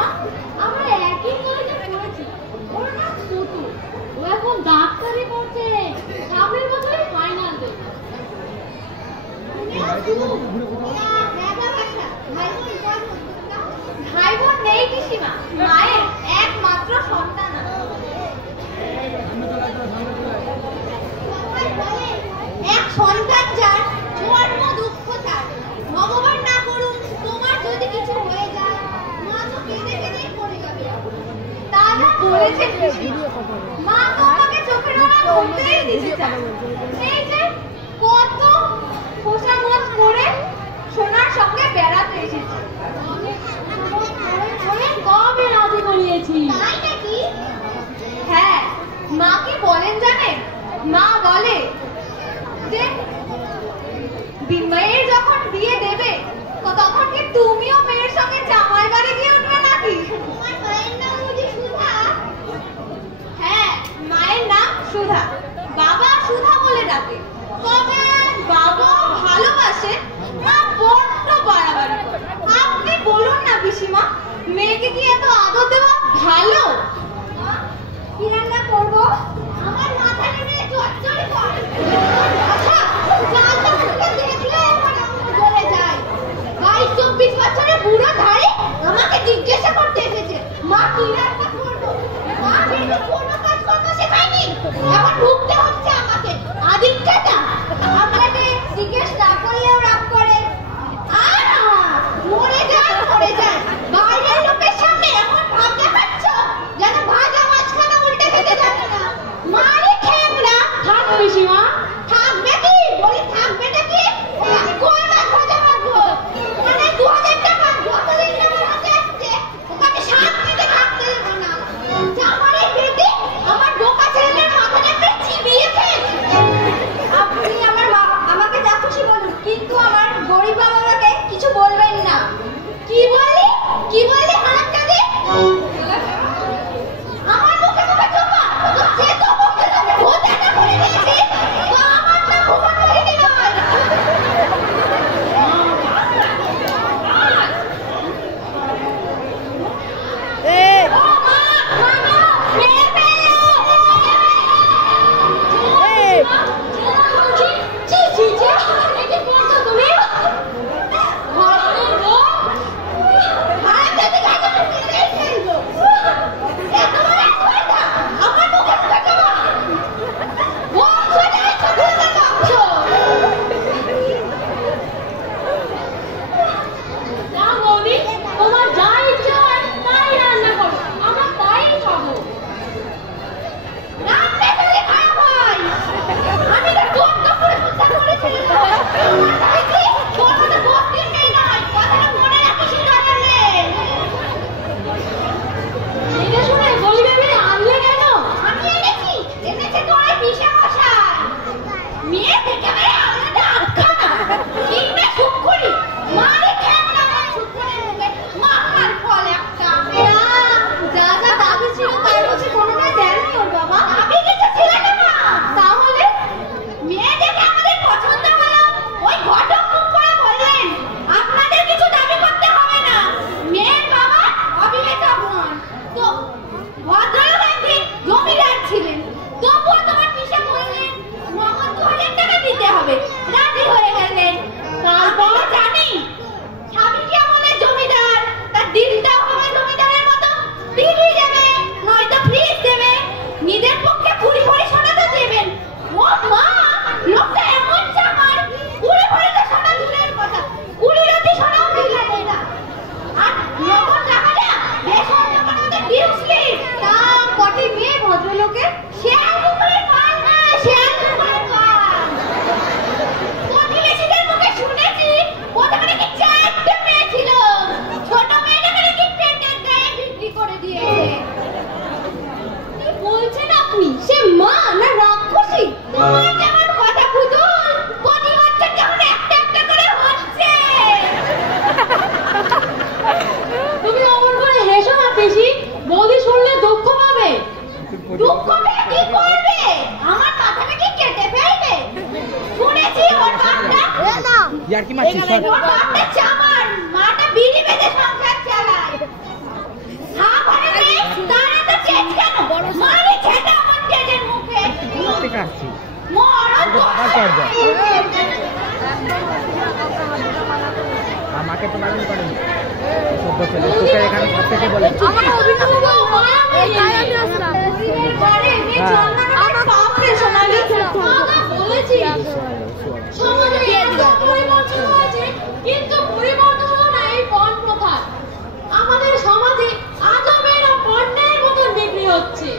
মা, আমরা একই কলেজে পড়েছি। ওর নাম পুতু। ও এখন ডাক্তারি পড়ছে। সামনের বছরই ফাইনাল দেবে। ভাই বোন নেই পিসিমা, মায়ের একমাত্র সন্তান। এক সন্তান যার জন্ম দুঃখ তার, ভগবান না করুন তোমার যদি কিছু হয়ে যায়, মা তো কেঁদে কেঁদেই পড়ে যাবে। তা যা বলেছেন মা, তোমাকে চোখের আড়াল করতেই দিতে চায়। এই যে কত পোশাক করে সোনার সঙ্গে বেড়াতে এসেছে, কবে রাজি করিয়েছি। তাই নাকি? হ্যাঁ, মা কি বলেন জানেন? মা বলে যে মেয়ের যখন বিয়ে দেবে তখন কি তুমিও মেয়ের সঙ্গে জামাই বাড়ি গিয়ে উঠবে নাকি? তোমার মায়ের নাম বুঝি সুধা? হ্যাঁ, মায়ের নাম সুধা, বাবা সুধা বলে ডাকে। তবে বাবা ভালোবাসে, মা বড্ড বাড়াবাড়ি করে। আপনি বলুন না পিসিমা, মেয়েকে কি এত আদর দেওয়া ভালো? কি রান্না করবো? আমার মাথা নেড়ে চচ্চড়ি কর। আচ্ছা, চালটা ফুটে দেখলে আমার আঙুল গলে যায়। 22-24 বছরের বুড়ো ধাড়ি আমাকে জিজ্ঞাসা করতে এসেছে মা কি রান্না করবো। মা কিন্তু কোনো কাজ করতে শেখায়নি, এখন ভুগতে হচ্ছে আমাকে। আদিক্ষাটা আপনাকে জিজ্ঞেস না করলেও রাগ করে। আর মরে যায় মরে যায়, বাইরের লোকের সামনে এমন ভাব দেখাচ্ছ যেন ভাজা মাছখানা উল্টে খেতে জানে না। মারে ঠ্যাংরা। থাক পিসিমা। থাকবে কি? বলি থাকবেটা কি? আমি কই মাছ ভাজা মারবো? মানে 2000 টাকা যতদিন আমার হাতে আসছে ওকে সাত দিতে থাকতে দেবো না। জামারে বেটি আমার বোকা ছেলের মাথাটাকে চিবিয়ে খেয়েছে। আপনি আমাকে যা খুশি বলুন, কিন্তু আমার গরিব বাবাকে কিছু বলবেন না। কি বলি? কি বলি হারামজাদে? আমার মুখে মুখে চোপা, তো সে তো মুখে মুখে ভোটাটা করে দিয়েছে, তো আমার না ভোট করে দিল। ইয়ার কি মারছিস? মাটা বিড়ি বেঁধে সংসার চালায়। আমাকে তো মালুম করেনি সভ্য ছেলে তোকে এখানে সব থেকে বলে কিন্তু পরিবর্তন হলো না এই পণ প্রথা। আমাদের সমাজে আজও মেয়েরা পণ্যের মতন বিক্রি হচ্ছে।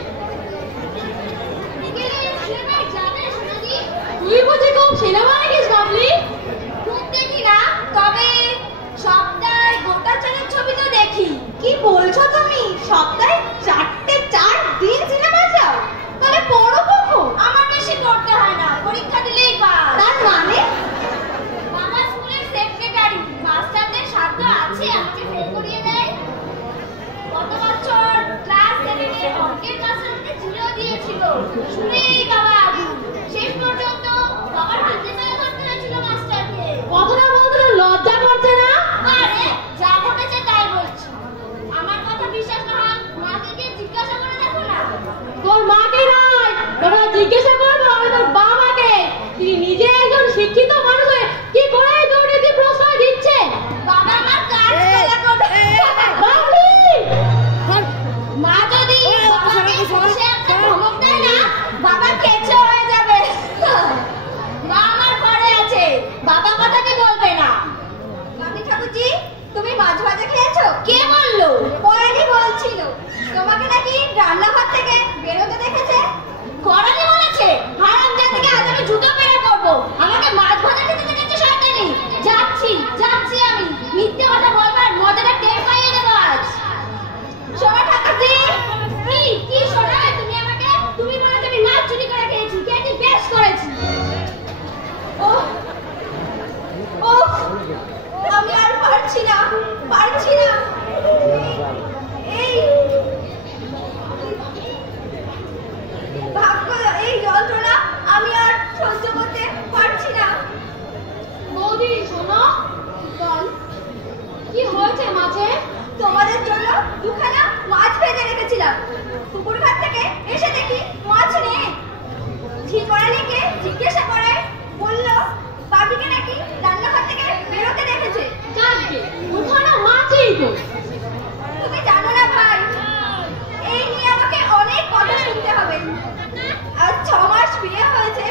তুই বুঝি খুব সিনেমা দেখিস বাবলি? খুব দেখি না, তবে সপ্তাহে গোটা চারেক ছবি তো দেখি। কি বলছো তুমি? সপ্তাহে 4 দিন সিনেমা যাও? তাহলে পড়ো কখন? আমার বেশি পড়তে হয় না, পরীক্ষা দিলেই পাস। তার মানে? বাবা স্কুলের সেক্রেটারি, মাস্টারদের সাধ্য আছে আমাকে ফেল করিয়ে দেয়। গত বছর ক্লাস 7 এর অঙ্কের মাস্টারকে জিরো দিয়েছিল, শুনেই বাবা আগুন। শেষ পর্যন্ত বাবার হাতে নাতে ধরতে হয়েছিল মাস্টারকে। কথাটা বলতে লজ্জা করছে না? আরে যা ঘটেছে তাই বলছি। আমার কথা বিশ্বাস না হয় মাকে গিয়ে জিজ্ঞাসা করে দেখো না। তোর মাকে নয়, তোরা জিজ্ঞাসা করবে আমি তোর বাবাকে। তিনি নিজে একজন শিক্ষিত মানুষ হয়ে কি করে দুর্নীতি প্রশ্রয় দিচ্ছে? বাবা আমার কাজ করে বাবলি। মা যদি বাবাকে বসে একটা ধমক দেয় না, বাবা কেঁচো হয়ে যাবে। মা আমার ঘরে আছে, বাবা কথা কি বলবে না। মামি ঠাকুরজি, তুমি মাছ ভাজা খেয়েছো? কে বললো? পয়নি বলছিল তোমাকে নাকি রান্নাঘর থেকে বেরোতে দেখেছে। করালি বলেছে হারামজাদিকে আজ আমি জুতো বের করবো। আমাকে মাছ ভাজা খেতে দেখেছে শয়তানি। যাচ্ছি আমি। মিথ্যে কথা বলবার মজাটা টের পাইয়ে দেবো আজ। সোনা ঠাকুরজি, কি সোনা তুমি আমাকে? তুমি বলেছো আমি মাছ চুরি করে খেয়েছি, খেয়েছি বেশ করেছি। আমি আর পারছি না। এই ভাগ্য, এই যন্ত্রণা আমি আর সহ্য করতে পারছি না। বৌদি শোনো, বল কি হয়েছে মাছে? তোমাদের জন্য দুখানা মাছ ভেজে রেখেছিলাম। পুকুর ঘাট থেকে এসে দেখি মাছ নেই। ঝিকরানিকে জিজ্ঞাসা করে বললো বাবিকে নাকি রান্নাঘর থেকে বেরোতে দেখেছে। কাকে? দুখানা মাছই তো। তুমি জানো না ভাই, এই নিয়ে আমাকে অনেক কথা শুনতে হবে। আর 6 মাস বিয়ে হয়েছে,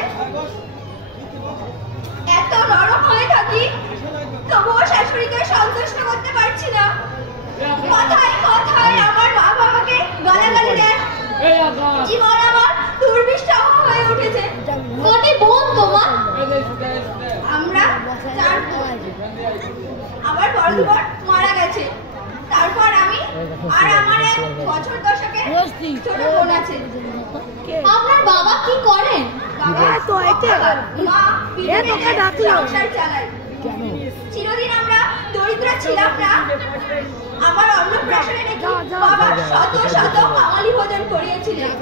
এত নরম হয়ে থাকি, তবুও শাশুড়িকে সন্তুষ্ট করতে পারছি না। কথায় আমার মা বাবাকে গালাগালি দেয়। জীবন আমার দুর্বিষহ হয়ে উঠেছে। কটি বোন তোমার? আমরা 4 বোন। আমার বড় বোন মারা গেছে। তারপর আমি আর আমার 1 বছর দশকের ছোট বোন আছে। আপনার বাবা কি করেন? বাবা তো মা সংসার চালায়। চিরদিন আমরা দরিদ্র ছিলাম না। আমার অন্নপ্রাশনে নাকি বাবা শত বাঙালি ভোজন করিয়েছিলেন।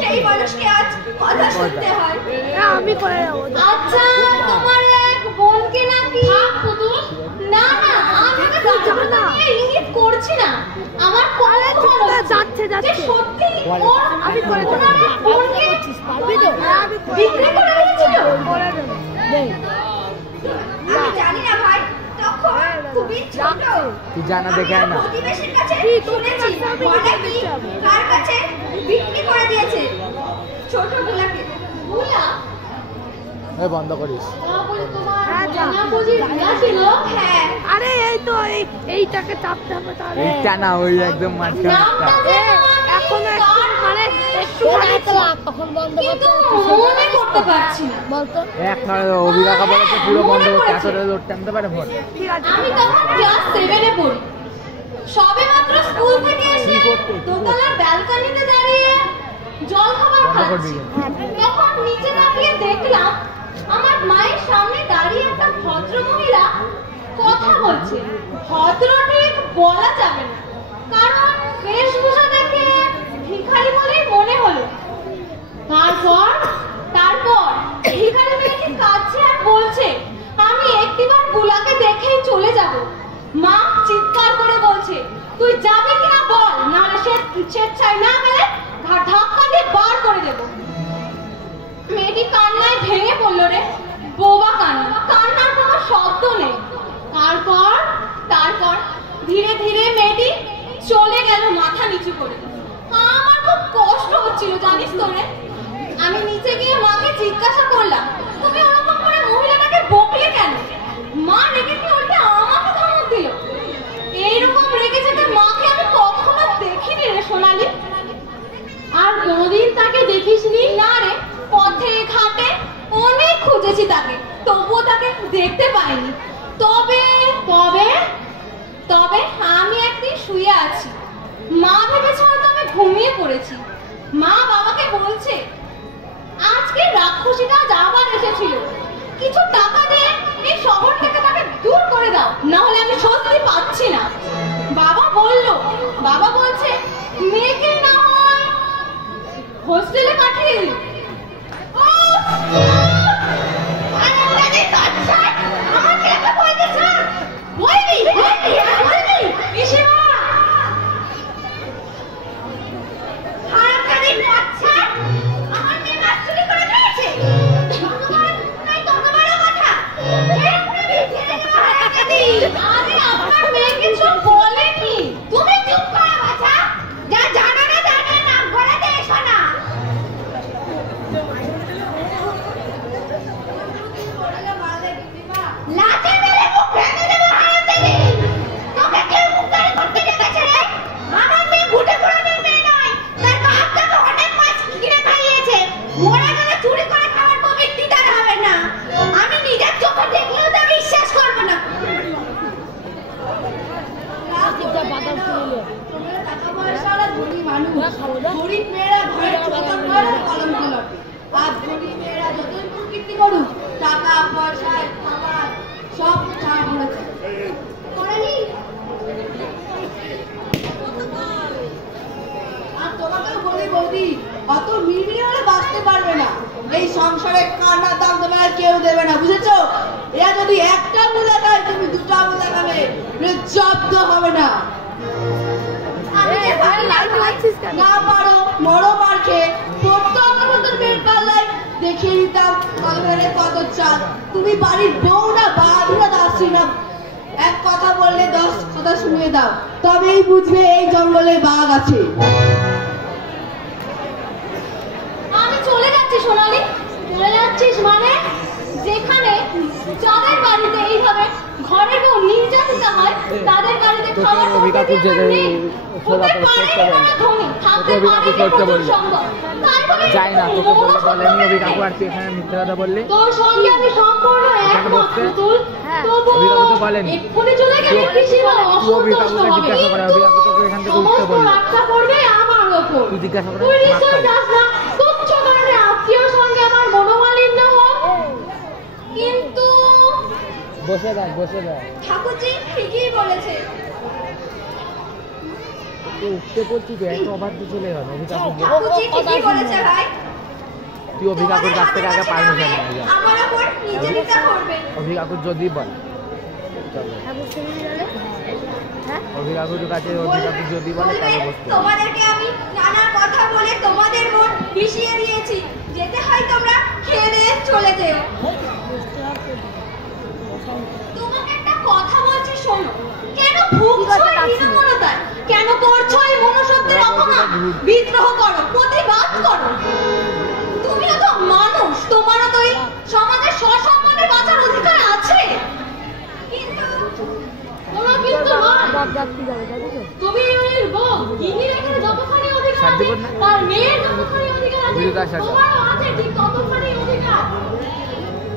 সেই মানুষকে আজ কথা শুনতে হয়। আমি করে যাবো। আচ্ছা, তোমার 1 বোনকে নাকি? না আমি ইঙ্গিত করছি না। আমার যাচ্ছে সত্যি আমি করে বোনকে বিক্রি করে দিয়েছিল। আমি জানি না ভাই, তখন খুবই ছোট। তুই জানা দেখে না। প্রতিবেশীর কাছে শুনেছি অনেকেই কার কাছে বিক্রি করে দিয়েছে ছোট গুলাকে। গুলা বন্ধ করিস। হ্যাঁ, আরে এই তো এইটাকে চাপতে হবে। এইটা না, ওই একদম মাঝখানে এখন মানে তখন বন্ধ করতে পারছি না। বলতো এক অভিভাবক বলেছে পুরো বন্ধ করতে, আসলে লোড টানতে পারে ভোট। আমি তখন ক্লাস 7 এ পড়ি। সবে মাত্র স্কুল থেকে এসে দোতলার ব্যালকনিতে দাঁড়িয়ে জল খাবার খাচ্ছি। তখন নিচে দাঁড়িয়ে দেখলাম আমার মায়ের সামনে দাঁড়িয়ে একটা ভদ্র মহিলা কথা বলছে। ভদ্র ঠিক বলা যাবে না, কারণ বেশভূষা দেখে ভিখারি বলেই মনে হলো। তারপর ভিখারি মেয়েটি কাঁদছে আর বলছে আমি একটিবার গুলাকে দেখেই চলে যাব। মা চিৎকার করে বলছে তুই যাবে কিনা বল, নাহলে স্বেচ্ছায় না গেলে ধাক্কা দিয়ে বার করে দেব। মেয়েটি কান্নায় ভেঙে পড়লো রে। বোবা কান্না, কান্নার কোনো শব্দ নেই। তারপর ধীরে ধীরে মেয়েটি চলে গেল মাথা নিচু করে। আমার খুব কষ্ট হচ্ছিল জানিস তো রে। আমি নিচে গিয়ে মাকে জিজ্ঞাসা করলাম, তুমি ওরকম করে মহিলাটাকে বকলে কেন? মা রেগে গিয়ে উল্টে আমাকে ধমক দিল। এইরকম রেগে যেতে মাকে আমি কখনো দেখিনি রে সোনালি। আর কোনোদিন তাকে দেখিসনি? না রে, পথে ঘাটে অনেক খুঁজেছি তাকে, তবুও তাকে দেখতে পাইনি। তবে আমি একদিন শুয়ে আছি, মা ভেবেছে হয়তো আমি ঘুমিয়ে পড়েছি। মা বাবাকে বলছে আজকে রাক্ষসীটা যাবার এসেছিল, কিছু টাকা দিয়ে এই শহর থেকে তাকে দূর করে দাও, না হলে আমি স্বস্তি পাচ্ছি না। বাবা বলছে মেয়েকে না হয় হোস্টেলে পাঠিয়ে দিই। গরিব মেয়েরা ঘরে চোখের ঘরে কলম কলটে, আর গরিব মেয়েরা যতই প্রকৃতি করুক টাকা পয়সায় খাবার সব ছাড় করেছে। আর তোমাকেও বলি বৌদি, অত মিড়মিড়ি হলে বাঁচতে পারবে না। এই সংসারে কান্নার দাম তোমার আর কেউ দেবে না, বুঝেছো? এরা যদি একটা মুলা খায় তুমি দুটা মুলা খাবে, জব্দ হবে না। না পারো মরো মার খেয়ে পড়তো আমাদের মেয়ের পাল্লায়, দেখিয়ে দিতাম কত চাল। তুমি বাড়ির বউ না বাঁধুরা দাসী না, এক কথা বললে 10 কথা শুনিয়ে দাও, তবেই বুঝবে এই জঙ্গলে বাঘ আছে। আমি চলে যাচ্ছি সোনালি। চলে যাচ্ছিস মানে? যেখানে যাদের বাড়িতে এইভাবে ঘরের বউ নির্যাতিত হয়, তাদের বাড়িতে খাবার হতে পারে না ধনী, থাকতে পারে না সম্ভব। যাই না, তোকে বলেনি অভি কাকু, আর তুই এখানে মিথ্যা কথা বললি। তোর সঙ্গে আমি সম্পূর্ণ একমত পুতুল। অভি কাকু তো বলেনি। এক্ষুনি চলে গেলে কৃষি বা অসন্তুষ্ট হবে। জিজ্ঞাসা করে অভি কাকু তোকে এখান থেকে উঠতে বললি। রাস্তা পড়বে আমার উপর। তুই জিজ্ঞাসা করে তুই নিশ্চয় যাস না তুচ্ছ কারণে আত্মীয়র সঙ্গে আমার মনোমালিন্য হোক। কিন্তু বসে যা ঠাকুরজি ঠিকই বলেছে। তুই উঠতে পড়ছিস তো, একটা অবাধ্য চলে গেল। অভি কাকু ঠাকুরজি ঠিকই বলেছে ভাই। তুই অভি কাকুর কাছ থেকে আগে পারমিশন নিয়ে যা। আমার উপর নিজে নিতে করবে। অভি কাকু যদি বল চলো, অভি কাকুর কাছে অভি কাকু যদি বলে তাহলে বসতে। তোমাদেরকে আমি নানা কথা বলে তোমাদের মন বিষিয়ে দিয়েছি, যেতে হয় তোমরা খেয়ে দিয়ে চলে যেও। তোমাকে একটা কথা বলছি শোনো, কেন ভুগছো এই হীনমন্যতায়? কেন করছো এই মনুষ্যত্বের অপমান? বিদ্রোহ করো, প্রতিবাদ করো। তুমিও তো মানুষ, তোমারও তো এই সমাজে সসম্মানে বাঁচার অধিকার আছে। কিন্তু তোমার কিন্তু নয়। তুমি এর বউ, ইনি এখানে যতখানি অধিকার আছে, তার মেয়ের যতখানি অধিকার আছে, তোমারও আছে ঠিক ততখানি অধিকার।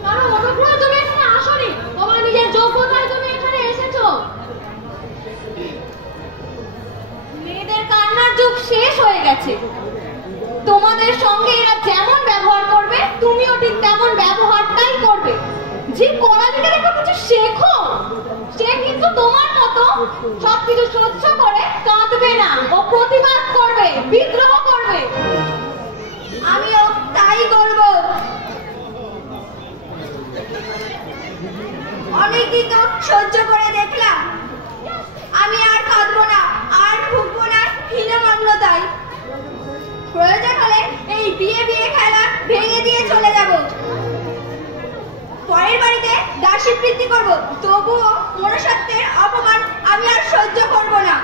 কারণ অনুগ্রহ তুমি এখানে আসনি, তোমার নিজের যোগ্যতায় তুমি এখানে এসেছো। মেয়েদের কান্নার যুগ শেষ হয়ে গেছে। তোমাদের সঙ্গে এরা যেমন ব্যবহার করবে, তুমিও ঠিক তেমন ব্যবহারটাই করবে। যে কড়ালিকে দেখো কিছু শেখো, সে কিন্তু তোমার মতো সবকিছু সহ্য করে কাঁদবে না, ও প্রতিবাদ করবে, বিদ্রোহ করবে। আমিও তাই করব। অনেকদিন তো সহ্য করে দেখলাম, আমি আর কাঁদবো না, আর ভুগবো না হীনমন্যতায়। প্রয়োজন হলে এই বিয়ে খেলা ভেঙে দিয়ে চলে যাব। পরের বাড়িতে দাসী বৃদ্ধি করব, তবুও মনুষ্যত্বের অপমান আমি আর সহ্য করব না।